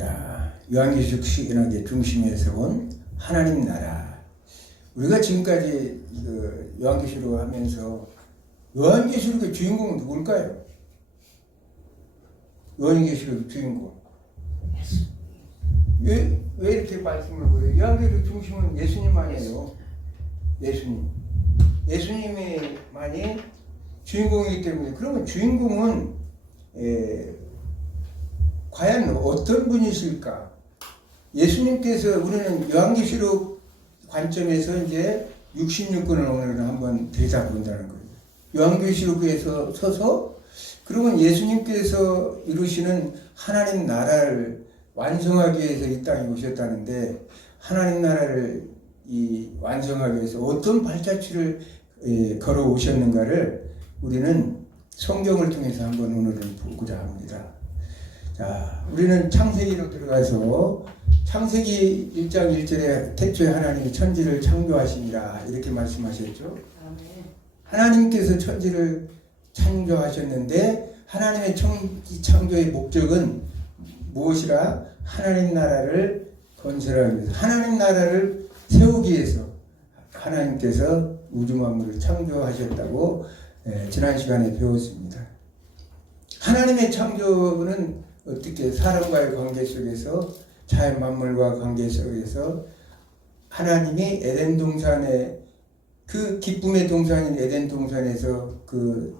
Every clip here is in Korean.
자, 요한계시록 시인학의 중심에 세운 하나님 나라. 우리가 지금까지 요한계시록 하면서 요한계시록의 주인공은 누굴까요? 요한계시록의 주인공. 왜 이렇게 말씀을 보여요? 요한계시록 중심은 예수님 아니에요. 예수님만이 주인공이기 때문에. 그러면 주인공은 과연 어떤 분이실까? 예수님께서 우리는 요한계시록 관점에서 이제 66권을 오늘 한번 들여다본다는 거예요. 요한계시록에서 서서 그러면 예수님께서 이루시는 하나님 나라를 완성하기 위해서 이 땅에 오셨다는데 하나님 나라를 완성하기 위해서 어떤 발자취를 걸어 오셨는가를 우리는 성경을 통해서 한번 오늘은 보고자 합니다. 자, 우리는 창세기로 들어가서 창세기 1장 1절에 태초에 하나님이 천지를 창조하시니라 이렇게 말씀하셨죠. 하나님께서 천지를 창조하셨는데 하나님의 창조의 목적은 무엇이라? 하나님 나라를 건설하기 위해서, 하나님 나라를 세우기 위해서 하나님께서 우주 만물을 창조하셨다고 지난 시간에 배웠습니다. 하나님의 창조는 어떻게 사람과의 관계 속에서 자연 만물과 관계 속에서 하나님이 에덴 동산에 그 기쁨의 동산인 에덴 동산에서 그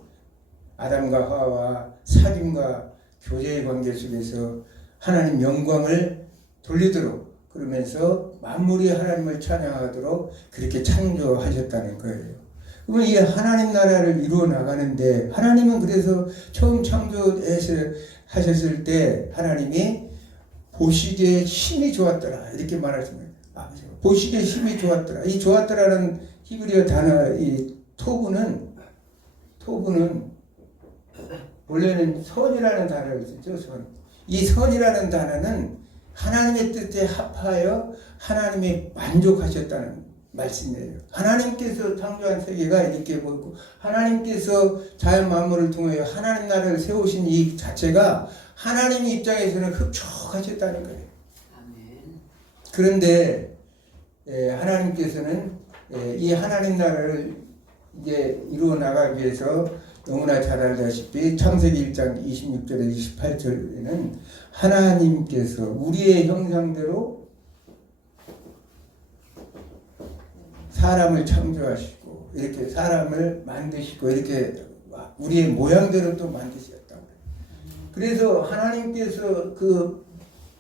아담과 하와와 사귐과 교제의 관계 속에서 하나님 영광을 돌리도록 그러면서 만물이 하나님을 찬양하도록 그렇게 창조하셨다는 거예요. 그러면 이 하나님 나라를 이루어 나가는데 하나님은 그래서 처음 창조하셨을 때 하나님이 보시기에 힘이 좋았더라 이렇게 말하시면 보시기에 힘이 좋았더라. 이 좋았더라는 히브리어 단어 이 토부는 원래는 선이라는 단어를 쓰죠. 선. 이 선이라는 단어는 하나님의 뜻에 합하여 하나님이 만족하셨다는 말씀이에요. 하나님께서 창조한 세계가 이렇게 보이고 하나님께서 자연 만물을 통하여 하나님 나라를 세우신 이 자체가 하나님 입장에서는 흡족하셨다는 거예요. 그런데 하나님께서는 이 하나님 나라를 이제 이루어 나가기 위해서 너무나 잘 알다시피 창세기 1장 26절에 28절에는 하나님께서 우리의 형상대로 사람을 창조하시고 이렇게 사람을 만드시고 이렇게 우리의 모양대로 또 만드셨다고. 그래서 하나님께서 그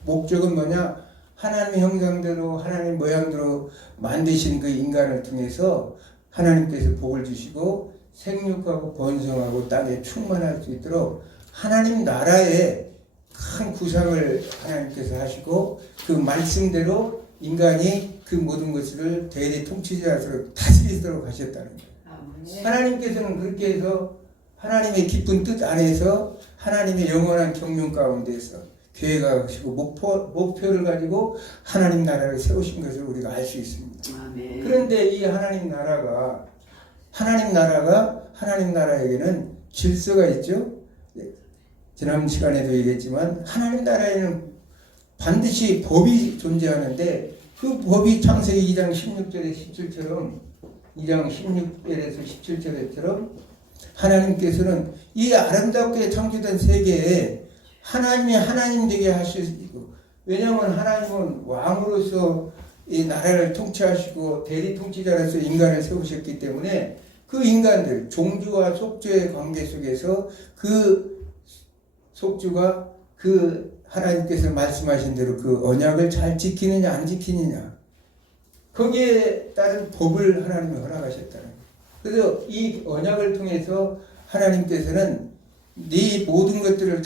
목적은 뭐냐? 하나님의 형상대로 하나님 모양대로 만드신 그 인간을 통해서 하나님께서 복을 주시고 생육하고 번성하고 땅에 충만할 수 있도록 하나님 나라의 큰 구상을 하나님께서 하시고 그 말씀대로 인간이 그 모든 것을 대리 통치자로 다스리도록 하셨다는 거예요. 하나님께서는 그렇게 해서 하나님의 깊은 뜻 안에서 하나님의 영원한 경륜 가운데서 계획하시고 목표를 가지고 하나님 나라를 세우신 것을 우리가 알 수 있습니다. 그런데 이 하나님 나라가 하나님 나라에게는 질서가 있죠. 지난 시간에도 얘기했지만 하나님 나라에는 반드시 법이 존재하는데 그 법이 창세기 2장 16절에 17처럼 2장 16절에서 17절에처럼 하나님께서는 이 아름답게 창조된 세계에 하나님이 하나님 되게 하시고 왜냐하면 하나님은 왕으로서 이 나라를 통치하시고 대리 통치자로서 인간을 세우셨기 때문에 그 인간들 종주와 속주의 관계 속에서 그 속주가 그 하나님께서 말씀하신 대로 그 언약을 잘 지키느냐 안 지키느냐 거기에 따른 법을 하나님이 허락하셨다는 거예요. 그래서 이 언약을 통해서 하나님께서는 네 모든 것들을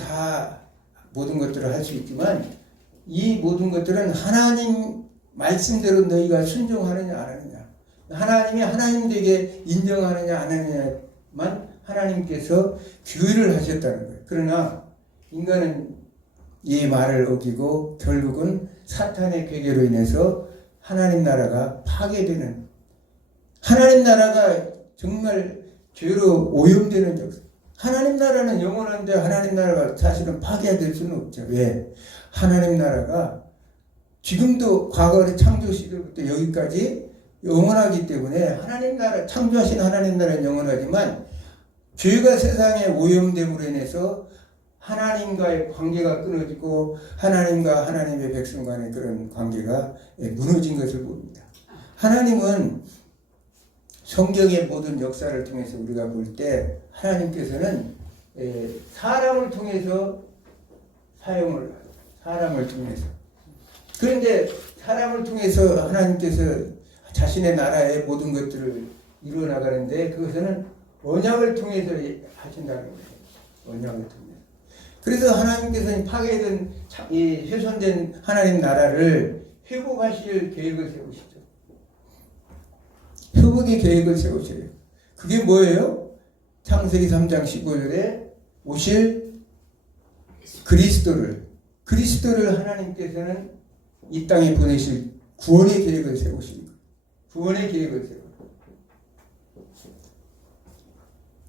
할 수 있지만 이 모든 것들은 하나님 말씀대로 너희가 순종하느냐 안 하느냐 하나님이 하나님 되게 인정하느냐 안 하느냐만 하나님께서 규율을 하셨다는 거예요. 그러나 인간은 이 말을 어기고 결국은 사탄의 괴계로 인해서 하나님 나라가 파괴되는 하나님 나라가 정말 죄로 오염되는 하나님 나라는 영원한데 하나님 나라가 사실은 파괴될 수는 없죠. 왜? 하나님 나라가 지금도 과거의 창조 시대부터 여기까지 영원하기 때문에 하나님 나라, 창조하신 하나님 나라는 영원하지만 죄가 세상에 오염됨으로 인해서 하나님과의 관계가 끊어지고 하나님과 하나님의 백성 간의 그런 관계가 무너진 것을 봅니다. 하나님은 성경의 모든 역사를 통해서 우리가 볼 때 하나님께서는 사람을 통해서 사용을 해요. 사람을 통해서. 그런데 사람을 통해서 하나님께서 자신의 나라의 모든 것들을 이루어 나가는데 그것은 언약을 통해서 하신다는 거예요. 언약을 통해서. 그래서 하나님께서는 파괴된 이 훼손된 하나님 나라를 회복하실 계획을 세우시죠. 회복의 계획을 세우셔요. 그게 뭐예요? 창세기 3장 15절에 오실 그리스도를 하나님께서는 이 땅에 보내실 구원의 계획을 세우신 거예요. 구원의 계획을 세우고.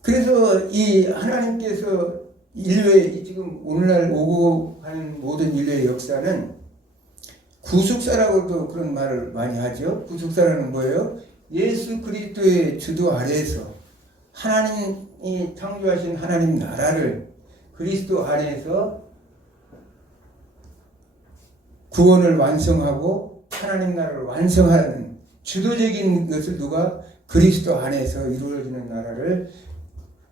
그래서 이 하나님께서 인류의 지금 오늘날 오고 하는 모든 인류의 역사는 구속사라고도 그런 말을 많이 하죠. 구속사라는 뭐예요? 예수 그리스도의 주도 아래에서 하나님이 창조하신 하나님 나라를 그리스도 안에서 구원을 완성하고 하나님 나라를 완성하는 주도적인 것을 누가 그리스도 안에서 이루어지는 나라를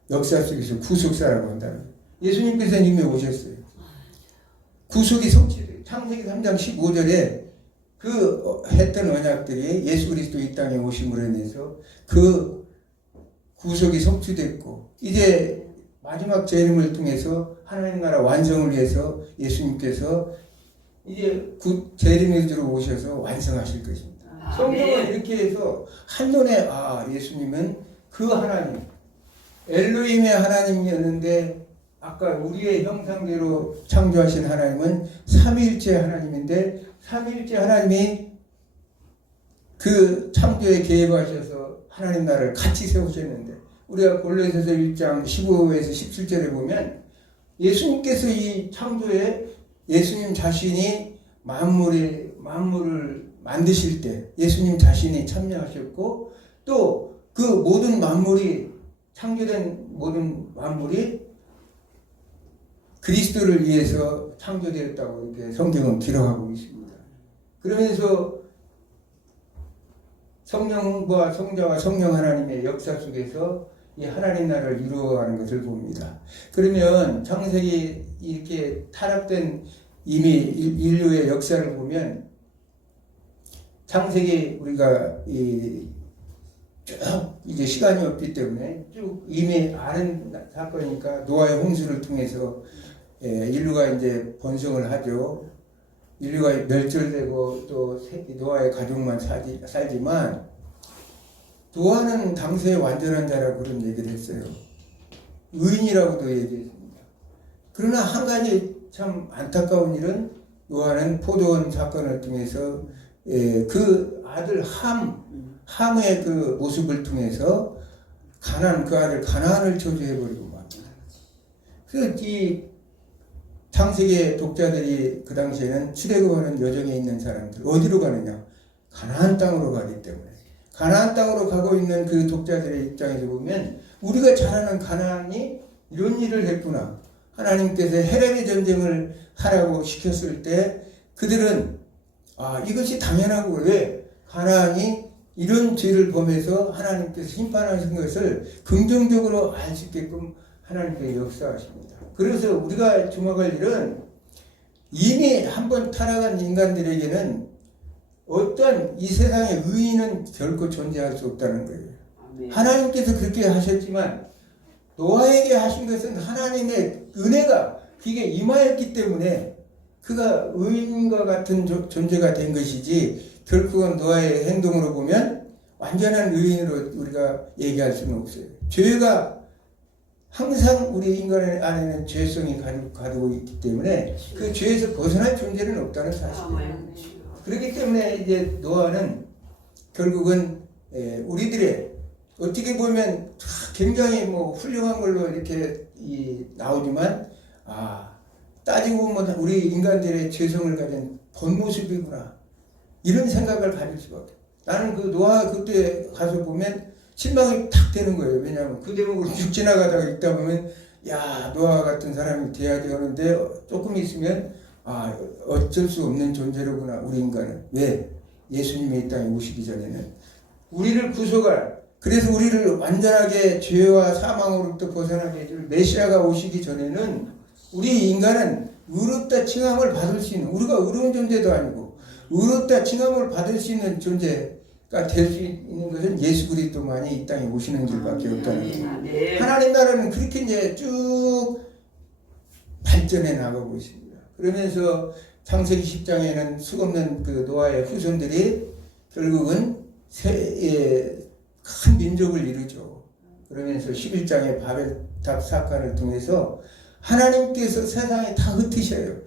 역사 속에서 구속사라고 한다는 거예요. 예수님께서 이미 오셨어요. 구속이 성취돼요. 창세기 3장 15절에 그 했던 언약들이 예수 그리스도 이 땅에 오심으로 인해서 그 구속이 성취됐고 이제 마지막 재림을 통해서 하나님 나라 완성을 위해서 예수님께서 이제 재림을 들어 오셔서 완성하실 것입니다. 성경은 이렇게 해서 한눈에 예수님은 그 하나님 엘로힘의 하나님이었는데 아까 우리의 형상대로 창조하신 하나님은 삼위일체 하나님인데 삼위일체 하나님이 그 창조에 개입하셔서 하나님 나라를 같이 세우셨는데 우리가 골로새서 1장 15에서 17절에 보면 예수님께서 이 창조에 예수님 자신이 만물을 만드실 때 예수님 자신이 참여하셨고 또 그 모든 만물이 창조된 모든 만물이 그리스도를 위해서 창조되었다고 이렇게 성경은 기록하고 있습니다. 그러면서 성령과 성자와 성령 하나님의 역사 속에서 이 하나님 나라를 이루어가는 것을 봅니다. 그러면 창세기 이렇게 타락된 이미 인류의 역사를 보면 창세기 우리가 쭉 이제 시간이 없기 때문에 쭉 이미 아는 사건이니까 노아의 홍수를 통해서 인류가 이제 번성을 하죠. 인류가 멸절되고 또 노아의 가족만 살지만 노아는 당시에 완전한 자라고 그런 얘기를 했어요. 의인이라고도 얘기했습니다. 그러나 한 가지 참 안타까운 일은 노아는 포도원 사건을 통해서 그 아들 함의 그 모습을 통해서 그 아들 가나안을 저주해버리고 맙니다. 그래서 이 창세기의 독자들이 그 당시에는 출애굽하는 여정에 있는 사람들 어디로 가느냐? 가나안 땅으로 가기 때문에 가나안 땅으로 가고 있는 그 독자들의 입장에서 보면 우리가 잘 아는 가나안이 이런 일을 했구나. 하나님께서 헤레비 전쟁을 하라고 시켰을 때 그들은 이것이 당연하고 왜 가나안이 이런 죄를 범해서 하나님께서 심판하신 것을 긍정적으로 알 수 있게끔 하나님께서 역사하십니다. 그래서 우리가 주목할 일은 이미 한번 타락한 인간들에게는 어떤 이 세상의 의인은 결코 존재할 수 없다는 거예요. 하나님께서 그렇게 하셨지만 노아에게 하신 것은 하나님의 은혜가 그게 임하였기 때문에 그가 의인과 같은 존재가 된 것이지 결국은 노아의 행동으로 보면 완전한 의인으로 우리가 얘기할 수는 없어요. 죄가 항상 우리 인간 안에는 죄성이 가지고 있기 때문에 그 죄에서 벗어날 존재는 없다는 사실이에요. 그렇기 때문에 이제 노아는 결국은 우리들의 어떻게 보면 굉장히 뭐 훌륭한 걸로 이렇게 나오지만 따지고 보면 우리 인간들의 죄성을 가진 본 모습이구나 이런 생각을 가질 수밖에. 나는 그 노아 그때 가서 보면 실망이 탁 되는 거예요. 왜냐하면 그 대목으로 쭉 지나가다가 읽다 보면 야 노아 같은 사람이 돼야 되는데 조금 있으면 어쩔 수 없는 존재로구나 우리 인간은. 왜? 예수님이 이 땅에 오시기 전에는 우리를 구속할, 그래서 우리를 완전하게 죄와 사망으로부터 벗어나게 해줄 메시아가 오시기 전에는 우리 인간은 의롭다 칭함을 받을 수 있는, 우리가 의로운 존재도 아니고 의롭다 칭함을 받을 수 있는 존재가 될 수 있는 것은 예수 그리스도만이 이 땅에 오시는 길밖에 없다는 거예요. 하나님 나라는 그렇게 이제 쭉 발전해 나가고 있습니다. 그러면서 창세기 10장에는 수없는 그 노아의 후손들이 결국은 큰 민족을 이루죠. 그러면서 11장의 바벨탑 사건을 통해서 하나님께서 세상에 다 흩으셔요.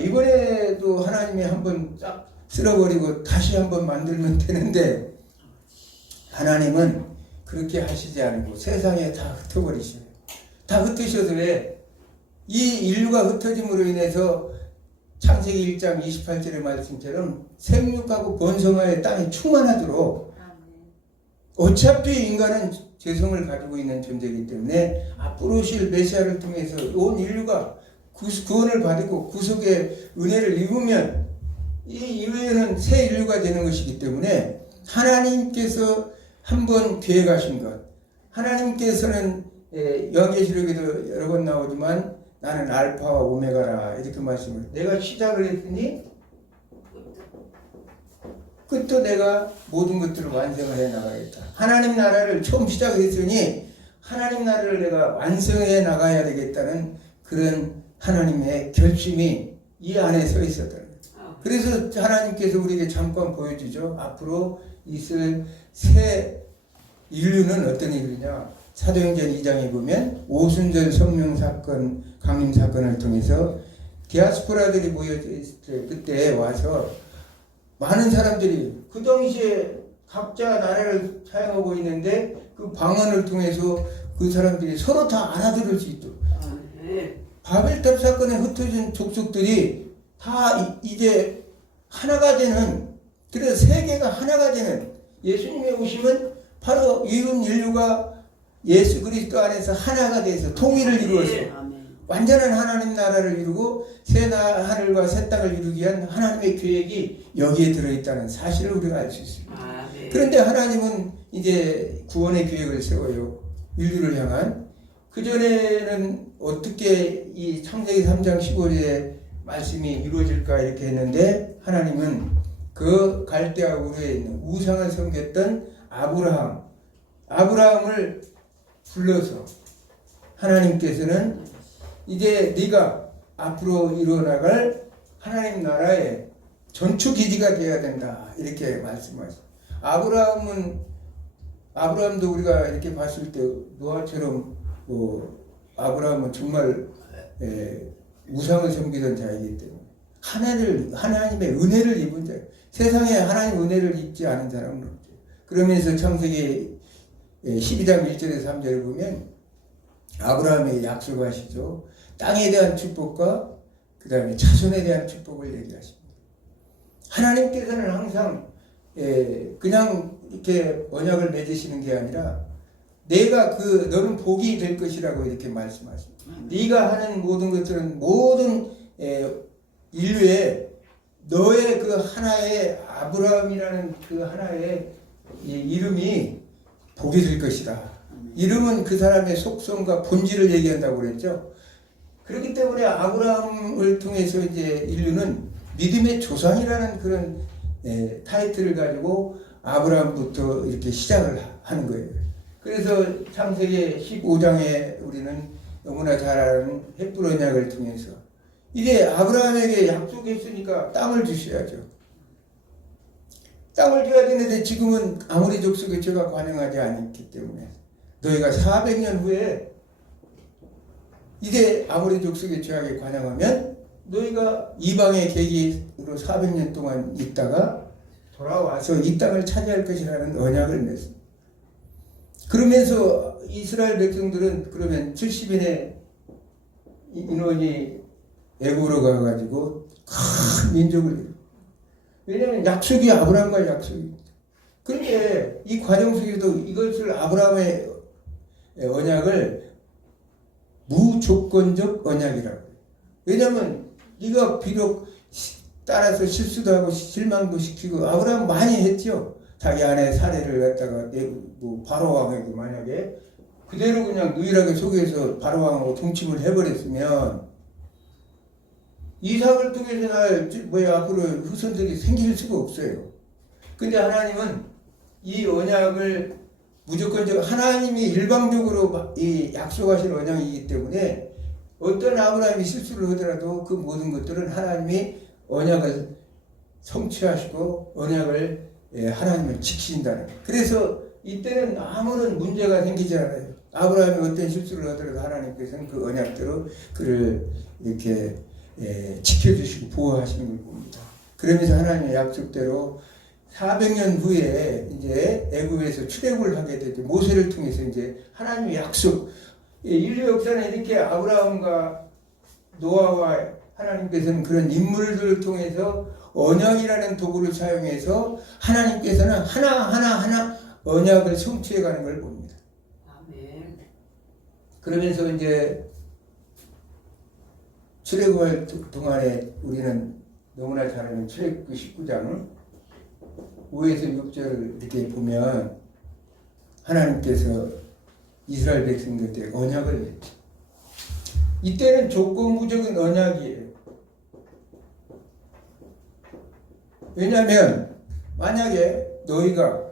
이번에도 하나님이 한번 싹 쓸어버리고 다시 한번 만들면 되는데 하나님은 그렇게 하시지 않고 세상에 다 흩어버리셔요. 다 흩으셔서 왜? 이 인류가 흩어짐으로 인해서 창세기 1장 28절의 말씀처럼 생육하고 번성하여 땅이 충만하도록, 어차피 인간은 죄성을 가지고 있는 존재이기 때문에 앞으로 오실 메시아를 통해서 온 인류가 구원을 받고 구속의 은혜를 입으면 이 이후에는 새 인류가 되는 것이기 때문에 하나님께서 한번 계획하신 것, 하나님께서는 요한계시록에도 여러 번 나오지만 나는 알파와 오메가라 이렇게 말씀을, 내가 시작을 했으니 끝도 내가 모든 것들을 완성을 해 나가겠다. 하나님 나라를 처음 시작했으니 하나님 나라를 내가 완성해 나가야 되겠다는 그런 하나님의 결심이 이 안에 서 있었다는 거예요. 그래서 하나님께서 우리에게 잠깐 보여주죠. 앞으로 있을 새 인류는 어떤 인류냐. 사도행전 2장에 보면 오순절 성령 사건, 강림 사건을 통해서 디아스포라들이 모여있을 때 그때 와서 많은 사람들이 그 당시에 각자 나라를 사용하고 있는데 그 방언을 통해서 그 사람들이 서로 다 알아들을 수 있도록 바벨탑 사건에 흩어진 족속들이 다 이제 하나가 되는, 그래서 세계가 하나가 되는, 예수님의 오심은 바로 이웃 인류가 예수 그리스도 안에서 하나가 돼서 통일을 이루어서 완전한 하나님 나라를 이루고 새 하늘과 새 땅을 이루기 위한 하나님의 계획이 여기에 들어있다는 사실을 우리가 알 수 있습니다. 그런데 하나님은 이제 구원의 계획을 세워요. 인류를 향한. 그전에는 어떻게 이 창세기 3장 15절의 말씀이 이루어질까 이렇게 했는데 하나님은 그 갈대아 우르에 있는 우상을 섬겼던 아브라함을 불러서 하나님께서는 이제 네가 앞으로 이루어나갈 하나님 나라의 전초기지가 되어야 된다 이렇게 말씀하셨어요. 아브라함도 우리가 이렇게 봤을 때 노아처럼 아브라함은 정말 우상을 섬기던 자이기 때문에 하나님의 은혜를 입은 자, 세상에 하나님의 은혜를 입지 않은 사람은 없죠. 그러면서 창세기 12장 1절에서 3절을 보면 아브라함의 약속하시죠. 땅에 대한 축복과 그 다음에 자손에 대한 축복을 얘기하십니다. 하나님께서는 항상 그냥 이렇게 언약을 맺으시는 게 아니라 내가 너는 복이 될 것이라고 이렇게 말씀하십니다. 네가 하는 모든 것들은 모든 인류에 너의 그 하나의 아브라함이라는 그 하나의 이름이 복이 될 것이다. 이름은 그 사람의 속성과 본질을 얘기한다고 그랬죠. 그렇기 때문에 아브라함을 통해서 이제 인류는 믿음의 조상이라는 그런 타이틀을 가지고 아브라함부터 이렇게 시작을 하는 거예요. 그래서 창세기 15장에 우리는 너무나 잘 아는 헷불 언약을 통해서 이제 아브라함에게 약속했으니까 땅을 주셔야죠. 땅을 줘야 되는데 지금은 아무리 족속의 죄가 관영하지 않기 때문에 너희가 400년 후에 이제 아무리 족속의 죄악에 관영하면 너희가 이방의 계기로 400년 동안 있다가 돌아와서 이 땅을 차지할 것이라는 언약을 맺습니다. 그러면서 이스라엘 백성들은 그러면 70인의 인원이 애굽으로 가가지고 큰 민족을, 왜냐하면 약속이 아브라함과의 약속입니다. 그런데 이 과정 속에도 이것을 아브라함의 언약을 무조건적 언약이라고 해요. 왜냐하면 네가 비록 따라서 실수도 하고 실망도 시키고, 아브라함 많이 했죠. 자기 아내 사례를 갖다가 뭐 바로왕에게 만약에 그대로 그냥 누이라게 속여서 바로왕하고 동침을 해버렸으면 이삭을 통해서 앞으로 후손들이 생길 수가 없어요. 근데 하나님은 이 언약을 무조건적, 하나님이 일방적으로 이 약속하신 언약이기 때문에 어떤 아브라함이 실수를 하더라도 그 모든 것들은 하나님이 언약을 성취하시고 언약을 하나님을 지키신다는 거예요. 그래서 이때는 아무런 문제가 생기지 않아요. 아브라함이 어떤 실수를 하더라도 하나님께서는 그 언약대로 그를 이렇게 지켜주시고 보호하시는 걸 봅니다. 그러면서 하나님의 약속대로 400년 후에 이제 애굽에서 출애굽을 하게 되죠. 모세를 통해서 이제 하나님의 약속, 인류 역사는 이렇게 아브라함과 노아와 하나님께서는 그런 인물들을 통해서 언약이라는 도구를 사용해서 하나님께서는 하나 언약을 성취해 가는 걸 봅니다. 아멘. 그러면서 이제 출애굽할 동안에 우리는 너무나 잘 아는 출애굽기 19장 5에서 6절을 이렇게 보면 하나님께서 이스라엘 백성들한테 언약을 맺죠. 이때는 조건부적인 언약이에요. 왜냐하면 만약에 너희가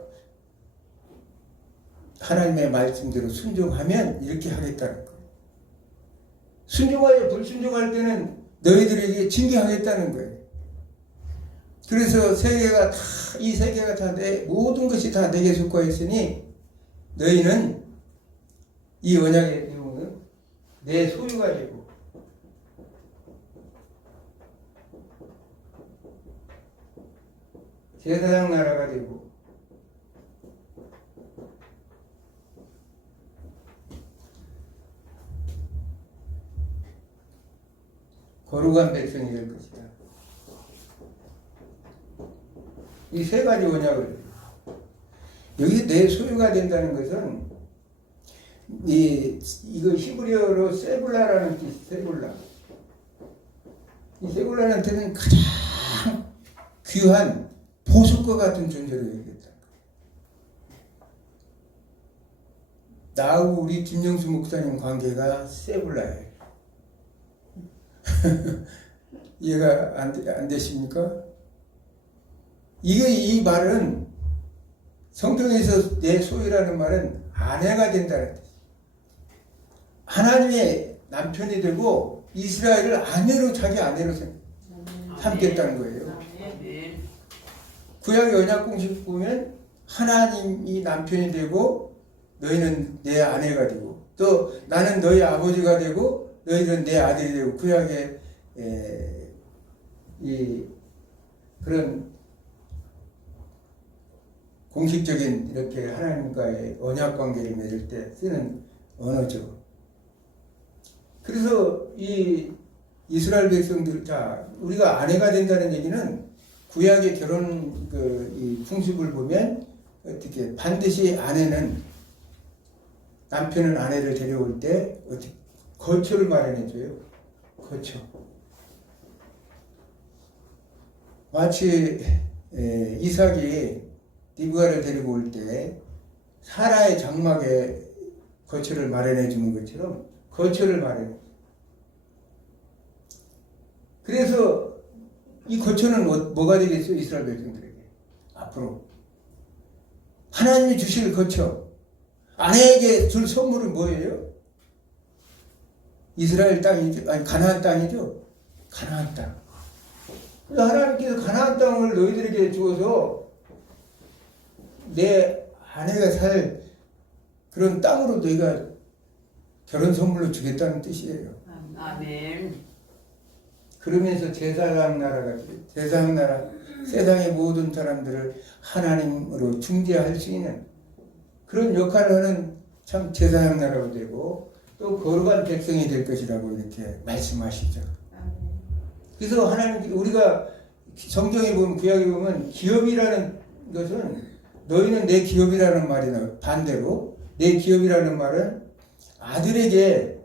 하나님의 말씀대로 순종하면 이렇게 하겠다는 거예요. 순종하여 불순종할 때는 너희들에게 징계하겠다는 거예요. 그래서 세계가 다, 이 세계가 다 모든 것이 다 내게 속하였으니 너희는 이 언약의 내용은 내 소유가 되고 제사장 나라가 되고 거룩한 백성이 될 것이다. 이 세 가지 언약을, 여기 내 소유가 된다는 것은 이거 히브리어로 세불라라는 뜻이, 세불라. 이 세불라는 뜻은 가장 귀한 보석과 같은 존재로 얘기했다. 나하고 우리 김영수 목사님 관계가 세불라예요. 이해가 안 되십니까? 이 말은 성경에서 내 소유라는 말은 아내가 된다는 뜻. 하나님의 남편이 되고 이스라엘을 아내로, 자기 아내로 삼겠다는 거예요. 구약의 언약 공식 보면 하나님이 남편이 되고 너희는 내 아내가 되고 또 나는 너희 아버지가 되고 너희는 내 아들이 되고, 구약의 그런 공식적인 이렇게 하나님과의 언약 관계를 맺을 때 쓰는 언어죠. 그래서 이 이스라엘 백성들, 자, 우리가 아내가 된다는 얘기는 구약의 결혼 이 풍습을 보면 어떻게 반드시 아내는, 남편은 아내를 데려올 때 어떻게 거처를 마련해줘요. 거처. 마치 이삭이 리브가를 데리고 올 때 사라의 장막에 거처를 마련해 주는 것처럼 거처를 마련해. 그래서 이 거처는 뭐가 되겠어요? 이스라엘 백성들에게 앞으로 하나님이 주실 거처, 아내에게 줄 선물은 뭐예요? 이스라엘 땅이죠. 아니, 가나안 땅이죠. 가나안 땅. 그래서 하나님께서 가나안 땅을 너희들에게 주어서 내 아내가 살 그런 땅으로 너희가 결혼 선물로 주겠다는 뜻이에요. 아멘. 그러면서 제사장 나라가 돼요. 제사장 나라, 세상의 모든 사람들을 하나님으로 중재할 수 있는 그런 역할을 하는 참 제사장 나라가 되고 또 거룩한 백성이 될 것이라고 이렇게 말씀하시죠. 그래서 하나님 우리가 성경에 보면 구약에 보면 기업이라는 것은 너희는 내 기업이라는 말이나 반대로 내 기업이라는 말은 아들에게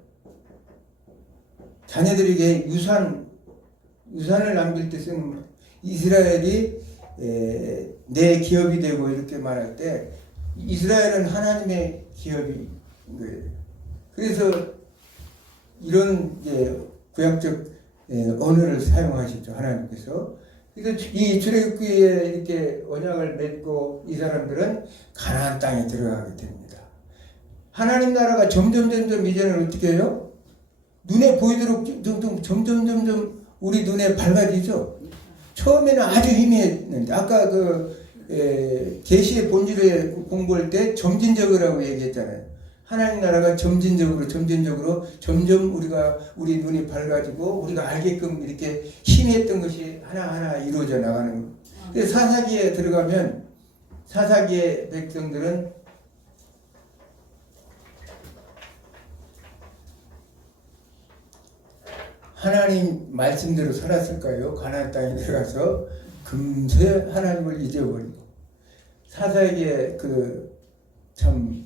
자녀들에게 유산을 남길 때 쓰는 이스라엘이 내 기업이 되고 이렇게 말할 때 이스라엘은 하나님의 기업인 거예요. 그래서 이런 구약적 언어를 사용하시죠 하나님께서. 그래서 이 출애굽기에 이렇게 언약을 맺고 이 사람들은 가나안 땅에 들어가게 됩니다. 하나님 나라가 점점 이제는 어떻게 해요? 눈에 보이도록 점점 우리 눈에 밝아지죠. 처음에는 아주 희미했는데 아까 계시의 본질을 공부할 때 점진적이라고 얘기했잖아요. 하나님 나라가 점진적으로 점점 우리 눈이 밝아지고 우리가 알게끔 이렇게 희미했던 것이 하나하나 이루어져 나가는 거예요. 그래서 사사기에 들어가면 사사기의 백성들은 하나님 말씀대로 살았을까요? 가나안 땅에 들어가서 금세 하나님을 잊어버리고 사사기의 참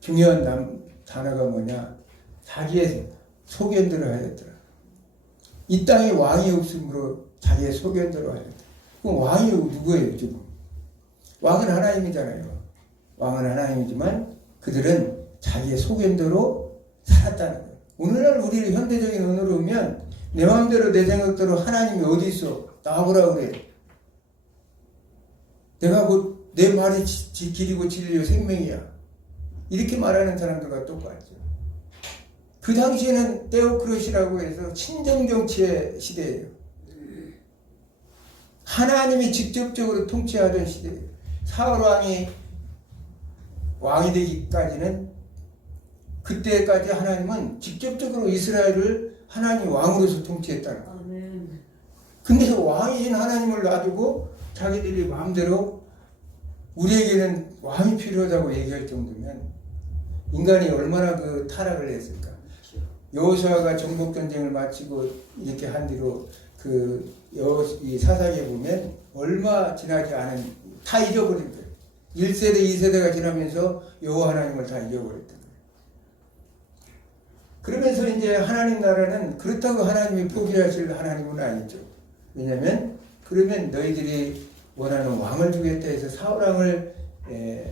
중요한 단어가 뭐냐? 자기의 소견대로 하였더라. 이 땅에 왕이 없으므로 자기의 소견대로 하였더라. 그럼 왕이 누구예요 지금? 왕은 하나님이잖아요. 왕은 하나님이지만 그들은 자기의 소견대로 살았다는 거예요. 오늘날 우리 현대적인 언어로 보면 내 마음대로 내 생각대로 하나님이 어디 있어? 나오라 그래. 내가 내 말이 길이고 진리요 생명이야. 이렇게 말하는 사람들과 똑같죠. 그 당시에는 테오크로시라고 해서 친정정치의 시대예요. 하나님이 직접적으로 통치하던 시대예요. 사울왕이 왕이 되기까지는 그때까지 하나님은 직접적으로 이스라엘을 하나님 왕으로서 통치했다는 거예요. 근데 왕이신 하나님을 놔두고 자기들이 마음대로 우리에게는 왕이 필요하다고 얘기할 정도면 인간이 얼마나 타락을 했을까. 여호수아가 정복전쟁을 마치고 이렇게 한 뒤로 이 사사기에 보면 얼마 지나지 않은 다 잊어버린 거예요. 1세대 2세대가 지나면서 여호와 하나님을 다 잊어버렸던 거예요. 그러면서 이제 하나님 나라는 그렇다고 하나님이 포기하실 하나님은 아니죠. 왜냐하면 그러면 너희들이 원하는 왕을 주겠다 해서 사울왕을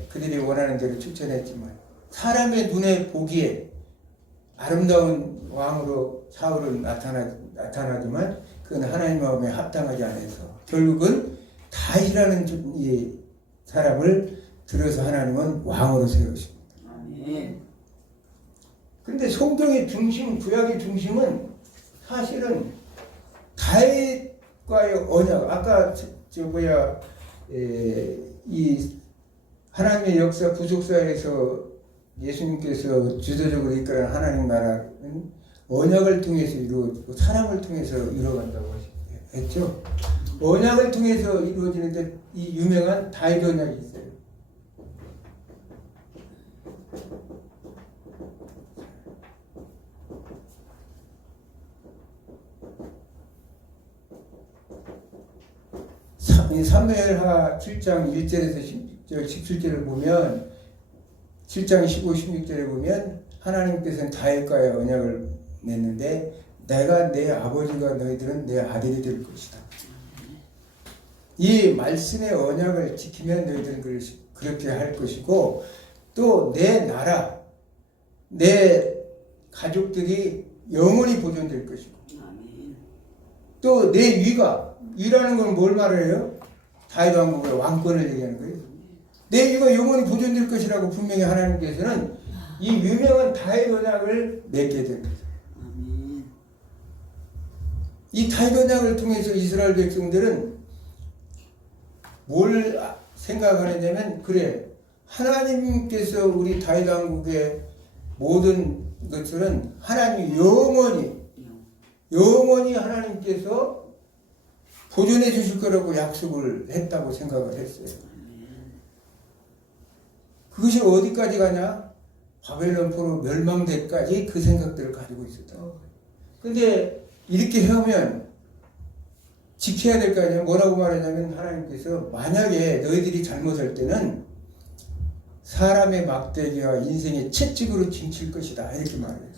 그들이 원하는 대로 추천했지만 사람의 눈에 보기에 아름다운 왕으로 사울은 나타나지만 그건 하나님 마음에 합당하지 않아서 결국은 다윗이라는 이 사람을 들어서 하나님은 왕으로 세우십니다. 아멘. 그런데 성경의 중심, 구약의 중심은 사실은 다윗과의 언약. 아까 이 하나님의 역사 구속사에서 예수님께서 주도적으로 이끌어낸 하나님 나라는 언약을 통해서 이루어지고 사람을 통해서 이루어간다고 했죠. 언약을 통해서 이루어지는데 이 유명한 다윗 언약이 있어요. 사무엘하 7장 1절에서 17절을 보면 7장 15, 16절에 보면 하나님께서는 다윗과의 언약을 맺는데 내가 내 아버지가 너희들은 내 아들이 될 것이다. 이 말씀의 언약을 지키면 너희들은 그렇게 할 것이고 또 내 나라, 내 가족들이 영원히 보존될 것이고 또 내 위라는 건 뭘 말해요? 다윗 왕국의 왕권을 얘기하는 거예요. 내 위가 영원히 보존될 것이라고 분명히 하나님께서는 이 유명한 다윗 언약을 맺게 됩니다. 이 다윗 언약을 통해서 이스라엘 백성들은 뭘 생각하느냐면 그래 하나님께서 우리 다윗 왕국의 모든 것들은 하나님이 영원히 하나님께서 보존해 주실 거라고 약속을 했다고 생각을 했어요. 그것이 어디까지 가냐? 바벨론 포로 멸망대까지 그 생각들을 가지고 있었다. 근데 이렇게 해오면 지켜야 될 거 아니에요. 뭐라고 말하냐면 하나님께서 만약에 너희들이 잘못할 때는 사람의 막대기와 인생의 채찍으로 징칠 것이다 이렇게 말해요.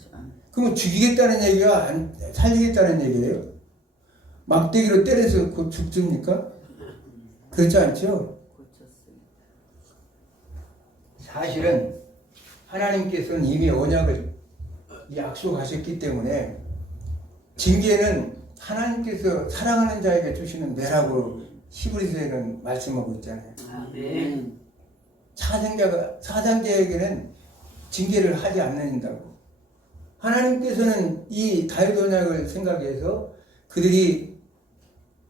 그러면 죽이겠다는 얘기가 살리겠다는 얘기예요. 막대기로 때려서 곧 죽습니까? 그렇지 않죠? 사실은 하나님께서는 이미 언약을 약속하셨기 때문에 징계는 하나님께서 사랑하는 자에게 주시는 매라고 히브리서에는 말씀하고 있잖아요. 아멘. 사장자에게는 징계를 하지 않는다고. 하나님께서는 이 다윗 언약을 생각해서 그들이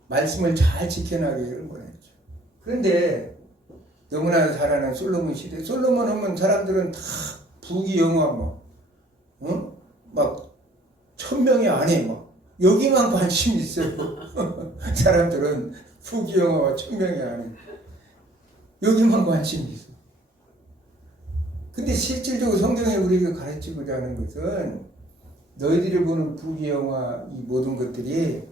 말씀을 잘 지켜나가기를 원했죠. 그런데 너무나 잘 아는 솔로몬 시대, 솔로몬 하면 사람들은 다 부귀영화 막 1000명이 안에 막 여기만 관심 있어요. 사람들은 부귀영화와 1000명이 안에 여기만 관심이 있어. 근데 실질적으로 성경에 우리가 가르치고자 하는 것은 너희들이 보는 부귀영화 이 모든 것들이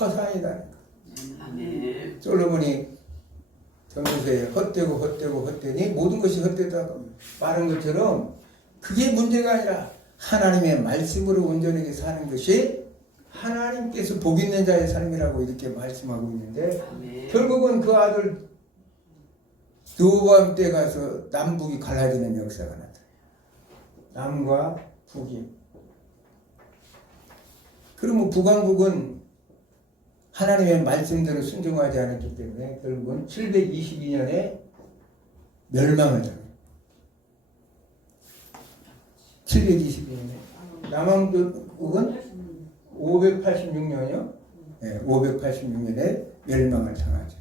허상이다는 거. 아멘. 솔로몬이 전도서에 헛되니 모든 것이 헛되다고 말한 것처럼 그게 문제가 아니라 하나님의 말씀으로 온전하게 사는 것이 하나님께서 복 있는 자의 삶이라고 이렇게 말씀하고 있는데 아멘. 결국은 그 아들 노밤 때 가서 남북이 갈라지는 역사가 나타나요. 남과 북이. 그러면 북왕국은 하나님의 말씀대로 순종하지 않았기 때문에 결국은 722년에 멸망을 당해요. 722년에. 남왕국은 586년이요. 네, 586년에 멸망을 당하죠.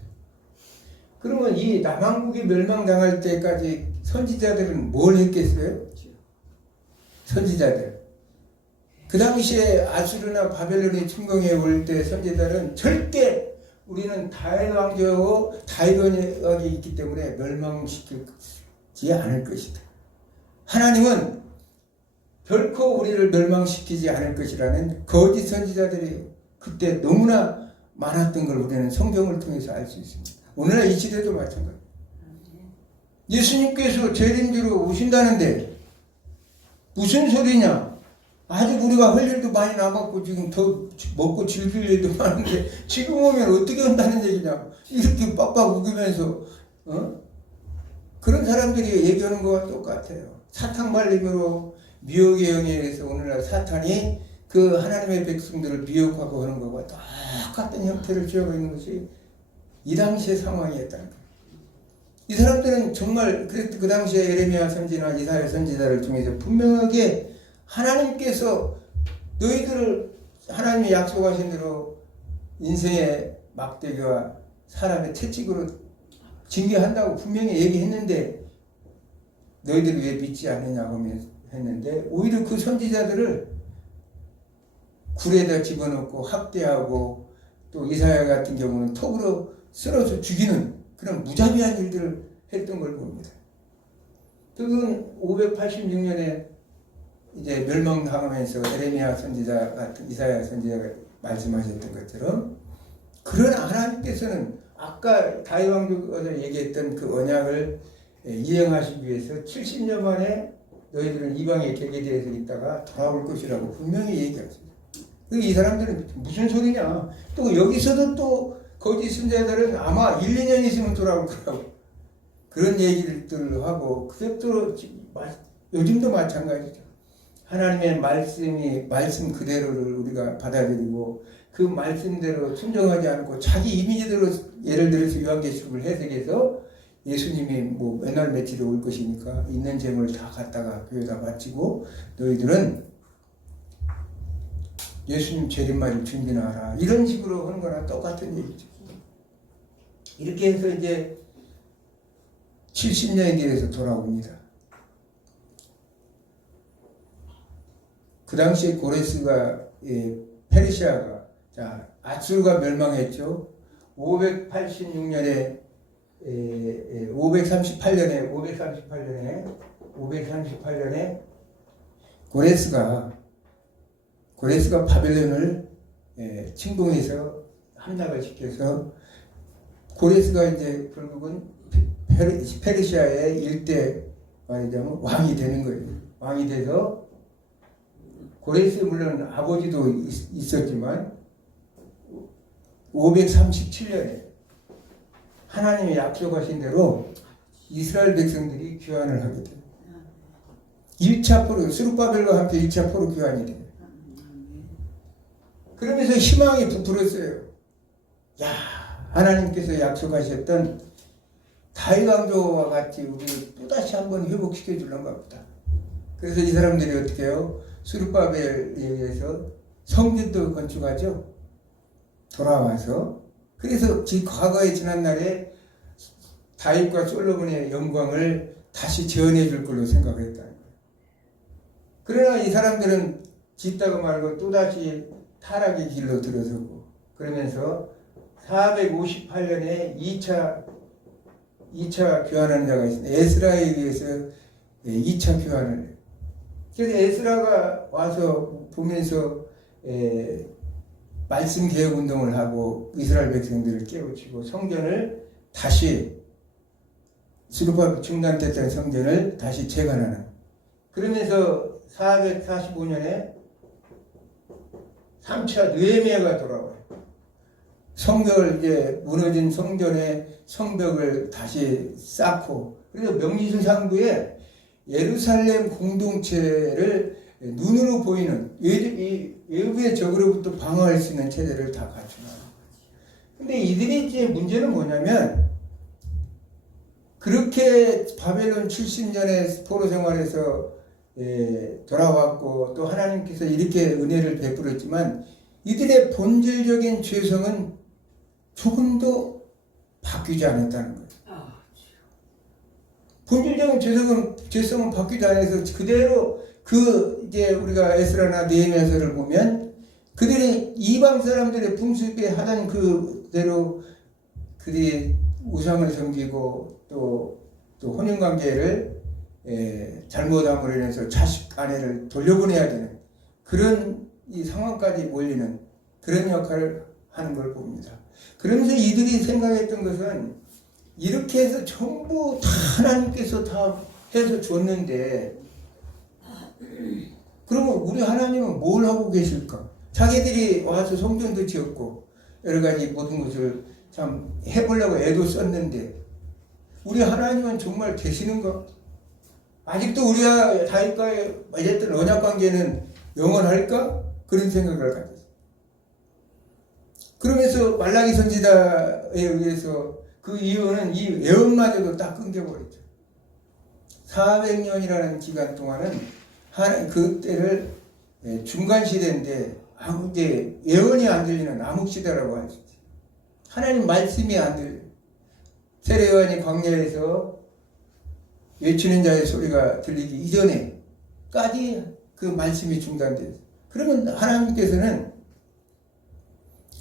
그러면 이 남왕국이 멸망당할 때까지 선지자들은 뭘 했겠어요? 선지자들. 그 당시에 아수르나 바벨론이 침공해 올 때 선지자들은 절대 우리는 다윗 왕조하고 다윗 언약이 있기 때문에 멸망시키지 않을 것이다. 하나님은 결코 우리를 멸망시키지 않을 것이라는 거짓 선지자들이 그때 너무나 많았던 걸 우리는 성경을 통해서 알 수 있습니다. 오늘날 이 시대도 마찬가지입니다. 예수님께서 재림주로 오신다는데 무슨 소리냐? 아직 우리가 할 일도 많이 남았고 지금 더 먹고 즐길 일도 많은데 지금 오면 어떻게 온다는 얘기냐? 이렇게 빡빡 우기면서 그런 사람들이 얘기하는 것과 똑같아요. 사탕 발림으로 미혹의 영에 의해서 오늘날 사탄이 그 하나님의 백성들을 미혹하고 하는 것과 똑같은 형태를 취하고 있는 것이 이 당시의 상황이었다는 거예요. 이 사람들은 정말 그 당시에 에레미야 선지나 이사야 선지자를 통해서 분명하게 하나님께서 너희들을 하나님이 약속하신 대로 인생의 막대기와 사람의 채찍으로 징계한다고 분명히 얘기했는데 너희들이 왜 믿지 않느냐고 했는데 오히려 그 선지자들을 굴에다 집어넣고 학대하고 또 이사야 같은 경우는 톱으로 쓸어서 죽이는 그런 무자비한 일들을 했던 걸 봅니다. 그건 586년에 이제 멸망당하면서 에레미야 선지자 같은 이사야 선지자가 말씀하셨던 것처럼 그러나 하나님께서는 아까 다윗 왕조가 얘기했던 그 언약을 이행하시기 위해서 70년 만에 너희들은 이방의 계계대에서 있다가 돌아올 것이라고 분명히 얘기하셨어요. 이 사람들은 무슨 소리냐? 또 여기서도 또 거짓 선지자들은 아마 1, 2년 있으면 돌아올 거라고 그런 얘기들을 하고 그것도 요즘도 마찬가지죠. 하나님의 말씀 그대로를 우리가 받아들이고 그 말씀대로 순종하지 않고 자기 이미지대로 예를 들어서 요한계시록을 해석해서 예수님이 뭐 맨날 며칠에 올 것이니까 있는 재물을 다 갖다가 교회에다 바치고 너희들은 예수님 재림말을 준비나 하라 이런 식으로 하는 거랑 똑같은 얘기죠. 이렇게 해서 이제 70년이 돼서 돌아옵니다. 그 당시에 고레스가 페르시아가 아수르가 멸망했죠. 586년에 538년에 고레스가 바벨론을 침공해서 함락을 시켜서 고레스가 이제 결국은 페르시아의 일대 말하자면 왕이 되는 거예요. 왕이 돼서 고레스 물론 아버지도 있었지만 537년에 하나님이 약속하신 대로 이스라엘 백성들이 귀환을 하게 돼요. 1차 포로, 스룹바벨과 함께 1차 포로 귀환이 돼요. 그러면서 희망이 부풀었어요. 야, 하나님께서 약속하셨던 다윗 왕조와 같이 우리를 또다시 한번 회복시켜 줄런가 보다. 그래서 이 사람들이 어떻게 해요? 스룹바벨에 의해서 성전도 건축하죠. 돌아와서. 그래서 과거의 지난날에 다윗과 솔로몬의 영광을 다시 재현해 줄 걸로 생각을 했다는 거예요. 그러나 이 사람들은 짓다가 말고 또다시 타락의 길로 들어서고, 그러면서 458년에 2차 교환하는 자가 있습니다. 에스라에 의해서 2차 교환을 해요. 그래서 에스라가 와서 보면서 말씀 개혁 운동을 하고 이스라엘 백성들을 깨우치고 성전을 다시 스룹바벨 중단됐던 성전을 다시 재건하는. 그러면서 445년에 3차 느헤미야가 돌아와요. 성벽을 이제 무너진 성전의 성벽을 다시 쌓고, 그래서 명리수상부에 예루살렘 공동체를 눈으로 보이는 외부의 적으로부터 방어할 수 있는 체제를 다 갖추는. 근데 이들이 이제 문제는 뭐냐면, 그렇게 바벨론 70년의 포로 생활에서 돌아왔고 또 하나님께서 이렇게 은혜를 베풀었지만 이들의 본질적인 죄성은 조금도 바뀌지 않았다는 거예요. 본질적인 죄성은 바뀌지 않아서 그대로 이제 우리가 에스라나 느헤미야서를 보면 그들이 이방 사람들의 풍습에 하던 그대로 그들이 우상을 섬기고 또 혼인관계를 잘못함으로 인해서 자식 아내를 돌려보내야 되는 그런 이 상황까지 몰리는 그런 역할을 하는 걸 봅니다. 그러면서 이들이 생각했던 것은 이렇게 해서 전부 다 하나님께서 다 해서 줬는데 그러면 우리 하나님은 뭘 하고 계실까? 자기들이 와서 성전도 지었고 여러 가지 모든 것을 참 해보려고 애도 썼는데 우리 하나님은 정말 계시는가? 아직도 우리와 다윗과의 맺었던 언약관계는 영원할까? 그런 생각을 가졌어요. 그러면서 말라기 선지자에 의해서 그 이유는 이 예언마저도 딱 끊겨버렸죠. 400년이라는 기간 동안은 그때를 중간 시대인데 이제 예언이 안 들리는 암흑 시대라고 할 수 있어요. 하나님 말씀이 안 들려요. 세례요한이 광야에서 외치는 자의 소리가 들리기 이전에까지 그 말씀이 중단돼요. 그러면 하나님께서는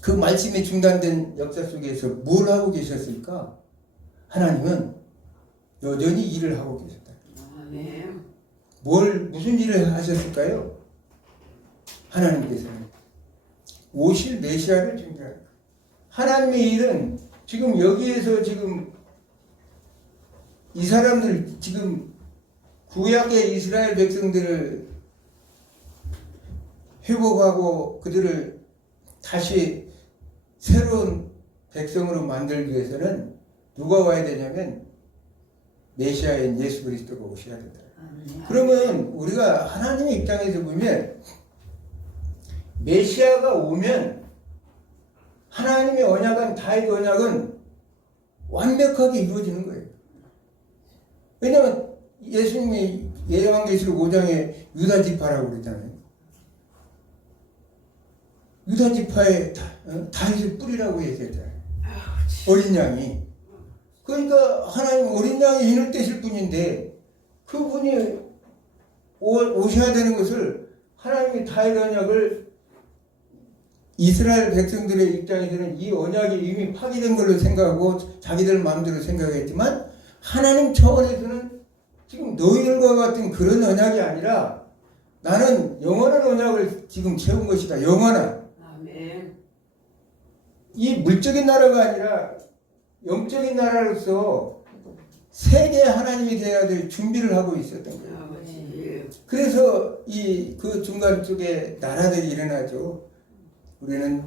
그 말씀이 중단된 역사 속에서 뭘 하고 계셨을까? 하나님은 여전히 일을 하고 계셨다. 무슨 일을 하셨을까요? 하나님께서는 오실 메시아를 준비하는 거예요. 하나님의 일은 지금 여기에서 지금 이 사람들 지금 구약의 이스라엘 백성들을 회복하고 그들을 다시 새로운 백성으로 만들기 위해서는 누가 와야 되냐면 메시아인 예수 그리스도가 오셔야 된다. 그러면 우리가 하나님의 입장에서 보면 메시아가 오면 하나님의 언약은 다윗 언약은 완벽하게 이루어지는 거예요. 왜냐하면 예수님이 요한계시록 5장에 유다 지파라고 그랬잖아요. 유다 지파의 다윗의 뿌리라고 얘기했잖아요. 어린 양이. 그러니까 하나님 어린 양이 인을 떼실 분인데 그분이 오셔야 되는 것을 하나님이 다윗 언약을 이스라엘 백성들의 입장에서는 이 언약이 이미 파기된 걸로 생각하고 자기들 마음대로 생각했지만 하나님 차원에서는 지금 너희들과 같은 그런 언약이 아니라 나는 영원한 언약을 지금 채운 것이다. 영원한. 아멘. 이 물적인 나라가 아니라 영적인 나라로서 세계 하나님이 되어야 될 준비를 하고 있었던 거예요. 아버지. 그래서 그 중간 쪽에 나라들이 일어나죠. 우리는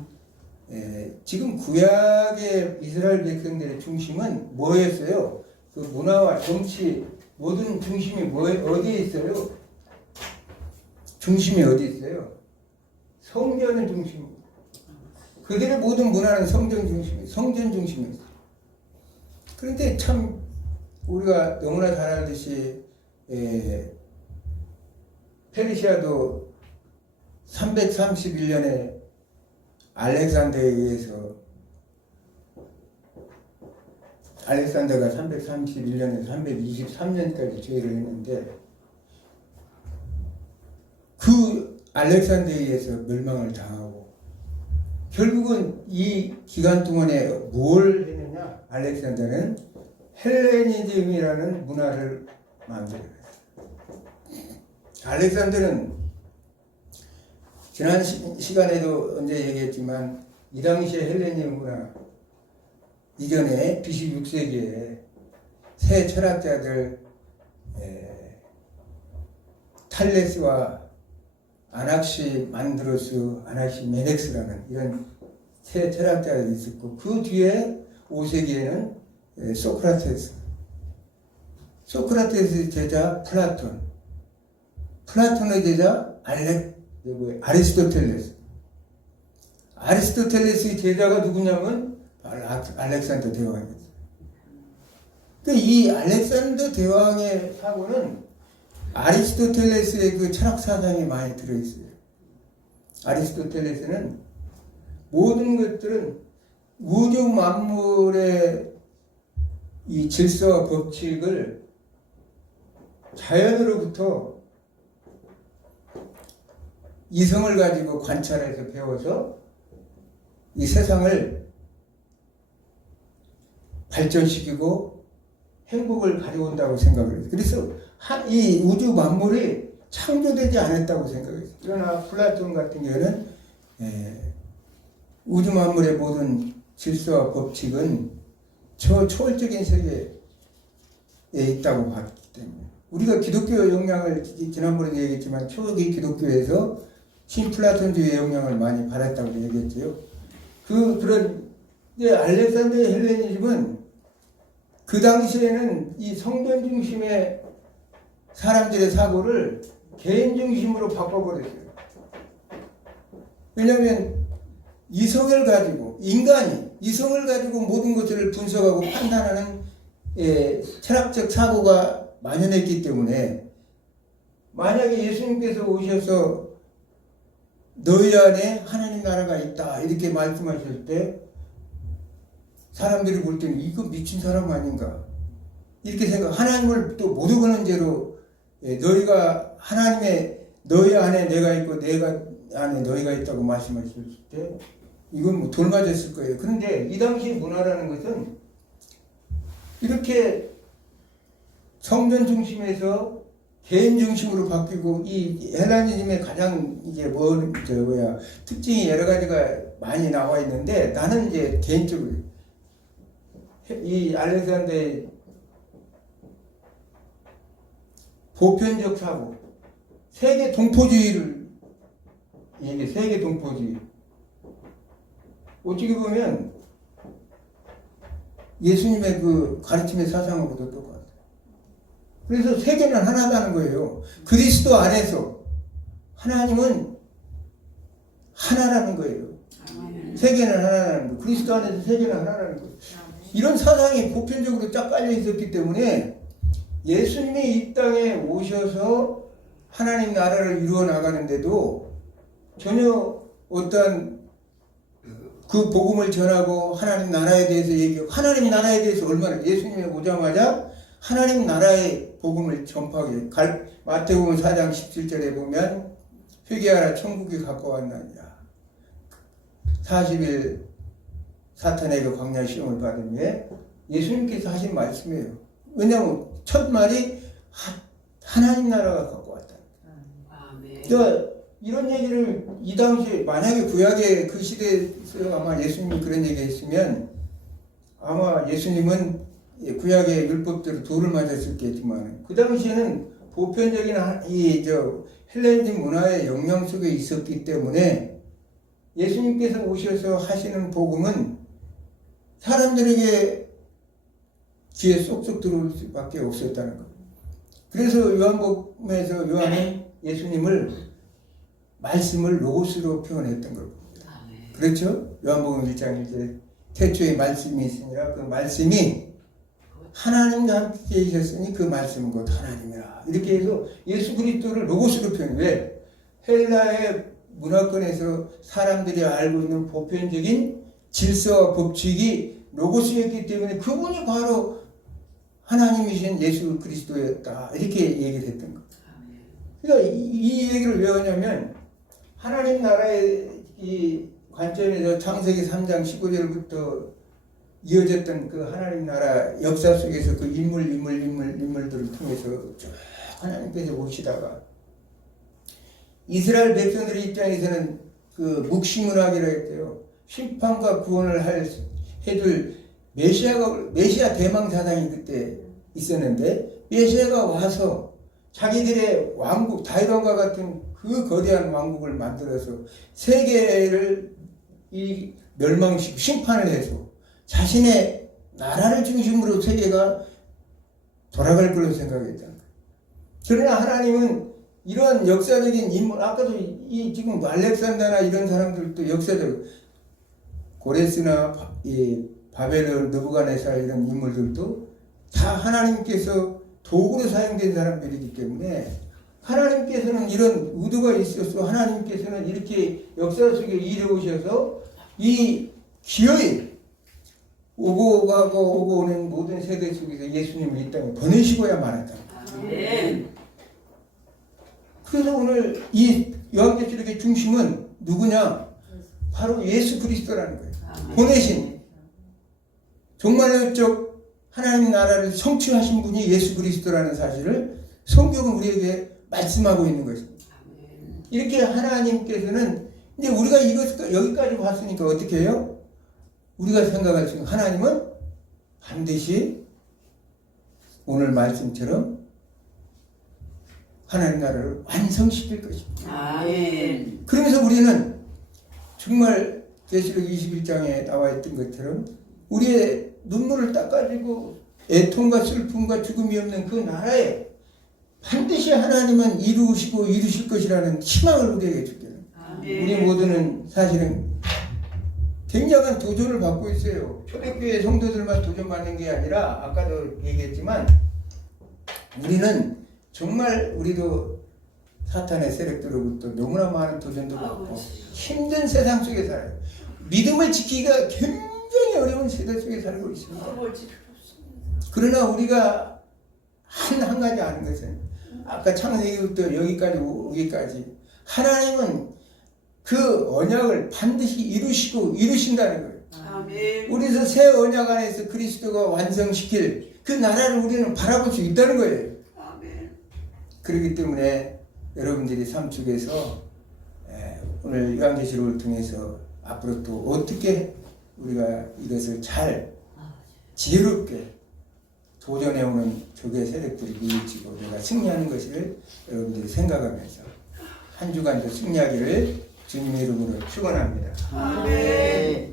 지금 구약의 이스라엘 백성들의 중심은 뭐였어요? 그 문화와 정치 모든 중심이 어디에 있어요? 중심이 어디 있어요? 성전의 중심입니다. 그들의 모든 문화는 성전 중심이에요. 성전 중심이에요. 그런데 참 우리가 너무나 잘 알듯이 페르시아도 331년에 알렉산더에 의해서 알렉산더가 331년에서 323년까지 제위를 했는데 그 알렉산더에 의해서 멸망을 당하고 결국은 이 기간 동안에 뭘 했느냐? 알렉산더는 헬레니즘이라는 문화를 만들어냈어요. 알렉산더는 지난 시간에도 언제 얘기했지만 이 당시에 헬레니즘 문화 이전에 BC 6세기에 새 철학자들 탈레스와 아낙시멘엑스라는 이런 새 철학자들이 있었고 그 뒤에 5세기에는 소크라테스 제자 플라톤의 제자 아리스토텔레스의 제자가 누구냐면 알렉산더 대왕이었어요. 이 알렉산더 대왕의 사고는 아리스토텔레스의 그 철학 사상이 많이 들어있어요. 아리스토텔레스는 모든 것들은 우주 만물의 이 질서와 법칙을 자연으로부터 이성을 가지고 관찰해서 배워서 이 세상을 발전시키고 행복을 가져온다고 생각을 해요. 그래서 이 우주 만물이 창조되지 않았다고 생각했어요. 그러나 플라톤 같은 경우는 우주 만물의 모든 질서와 법칙은 초월적인 세계에 있다고 봤기 때문에 우리가 기독교 영향을 지난번에 얘기했지만 초기 기독교에서 신플라톤주의 영향을 많이 받았다고 얘기했죠. 그런 알렉산더의 헬레니즘은 그 당시에는 이 성전 중심의 사람들의 사고를 개인 중심으로 바꿔버렸어요. 왜냐하면 이성을 가지고 인간이 이성을 가지고 모든 것들을 분석하고 판단하는 철학적 사고가 만연했기 때문에 만약에 예수님께서 오셔서 너희 안에 하나님 나라가 있다 이렇게 말씀하실 때 사람들이 볼 때는 이거 미친 사람 아닌가 이렇게 생각. 하나님을 또 모독하는 죄로 너희가 너희 안에 내가 있고 내가 안에 너희가 있다고 말씀하셨을 때 이건 뭐 돌 맞았을 거예요. 그런데 이 당시 문화라는 것은 이렇게 성전 중심에서 개인 중심으로 바뀌고 이 헬라니즘의 가장 이제 특징이 여러 가지가 많이 나와 있는데 나는 이제 개인적으로 이 알렉산더의 보편적 사고, 세계 동포주의를 얘기해. 세계 동포주의. 어떻게 보면 예수님의 그 가르침의 사상하고도 똑같아요. 그래서 세계는 하나다는 거예요. 그리스도 안에서 하나님은 하나라는 거예요. 세계는 하나라는 거예요. 그리스도 안에서 세계는 하나라는 거예요. 이런 사상이 보편적으로 쫙 깔려 있었기 때문에 예수님이 이 땅에 오셔서 하나님 나라를 이루어 나가는데도 전혀 어떤 그 복음을 전하고 하나님 나라에 대해서 얘기하고 하나님 나라에 대해서 얼마나 예수님이 오자마자 하나님 나라의 복음을 전파하게 마태복음 4장 17절에 보면 회개하라 천국이 가까웠느니라. 40일 사탄에게 광야 시험을 받은 후에 예수님께서 하신 말씀이에요. 왜냐하면 첫 말이 하나님 나라가 갖고 왔다. 아멘. 그러니까 이런 얘기를 이 당시에 만약에 구약의 그 시대에서 아마 예수님이 그런 얘기 했으면 아마 예수님은 구약의 율법대로 돌을 맞았었겠지만 그 당시에는 보편적인 헬레니즘 문화의 영향 속에 있었기 때문에 예수님께서 오셔서 하시는 복음은 사람들에게 귀에 쏙쏙 들어올 수밖에 없었다는 것. 그래서 요한복음에서 요한은 예수님을 말씀을 로고스로 표현했던 걸 봅니다. 아멘. 그렇죠? 요한복음 1장 1절 태초에 말씀이 있으니라 그 말씀이 하나님과 함께 계셨으니 그 말씀은 곧 하나님이라. 이렇게 해서 예수 그리스도를 로고스로 표현해. 왜? 헬라의 문화권에서 사람들이 알고 있는 보편적인 질서와 법칙이 로고스였기 때문에 그분이 바로 하나님이신 예수 그리스도였다. 이렇게 얘기를 했던 거예요. 그러니까 이 얘기를 왜 하냐면 하나님 나라의 이 관점에서 창세기 3장 15절부터 이어졌던 그 하나님 나라 역사 속에서 그 인물들을 통해서 쭉 하나님께서 오시다가 이스라엘 백성들의 입장에서는 그 묵시문학이라고 했대요. 심판과 구원을 해줄 메시아 대망 사상이 그때 있었는데 메시아가 와서 자기들의 왕국 다윗왕과 같은 그 거대한 왕국을 만들어서 세계를 이 멸망시키고 심판을 해서 자신의 나라를 중심으로 세계가 돌아갈 걸로 생각했다. 그러나 하나님은 이러한 역사적인 인물, 아까도 지금 알렉산더나 이런 사람들도 역사적 고레스나 바벨론, 느부갓네살 이런 인물들도 다 하나님께서 도구로 사용된 사람들이기 때문에 하나님께서는 이런 의도가 있어서 하나님께서는 이렇게 역사 속에 이루어오셔서 이 기어이 오고 가고 오고 오는 모든 세대 속에서 예수님을 이 땅에 보내시고야 말았다. 아멘. 그래서 오늘 이 요한계시록의 중심은 누구냐? 바로 예수 그리스도라는 거예요. 아멘. 보내신 종말론적 하나님 나라를 성취하신 분이 예수 그리스도라는 사실을 성경은 우리에게 말씀하고 있는 것입니다. 아멘. 이렇게 하나님께서는 이제 우리가 이것 여기까지 봤으니까 어떻게 해요? 우리가 생각할 수 있는 하나님은 반드시 오늘 말씀처럼 하나님 나라를 완성시킬 것입니다. 아멘. 그러면서 우리는 정말 계시록 21장에 나와 있던 것처럼 우리의 눈물을 닦아주고 애통과 슬픔과 죽음이 없는 그 나라에 반드시 하나님은 이루시고 이루실 것이라는 희망을 우리에게 주게 됩니다. 아멘. 우리 모두는 사실은 굉장한 도전을 받고 있어요. 초대교회 성도들만 도전받는 게 아니라 아까도 얘기했지만 우리는 정말 우리도 사탄의 세력들로부터 너무나 많은 도전도 받고 힘든 세상 속에 살아요. 믿음을 지키기가 굉장히 어려운 세대 속에 살고 있습니다. 그러나 우리가 한 가지 아는 것은 아까 창세기부터 여기까지 오기까지 하나님은 그 언약을 반드시 이루신다는 거예요. 아멘. 우리서 새 언약 안에서 그리스도가 완성시킬 그 나라를 우리는 바라볼 수 있다는 거예요. 아멘. 그렇기 때문에 여러분들이 삶 속에서 오늘 요한계시록을 통해서 앞으로 또 어떻게 우리가 이것을 잘 지혜롭게 도전해오는 적의 세력들이 물리치고 내가 승리하는 것을 여러분들이 생각하면서 한 주간도 승리하기를 주님의 이름으로 축원합니다. 아멘.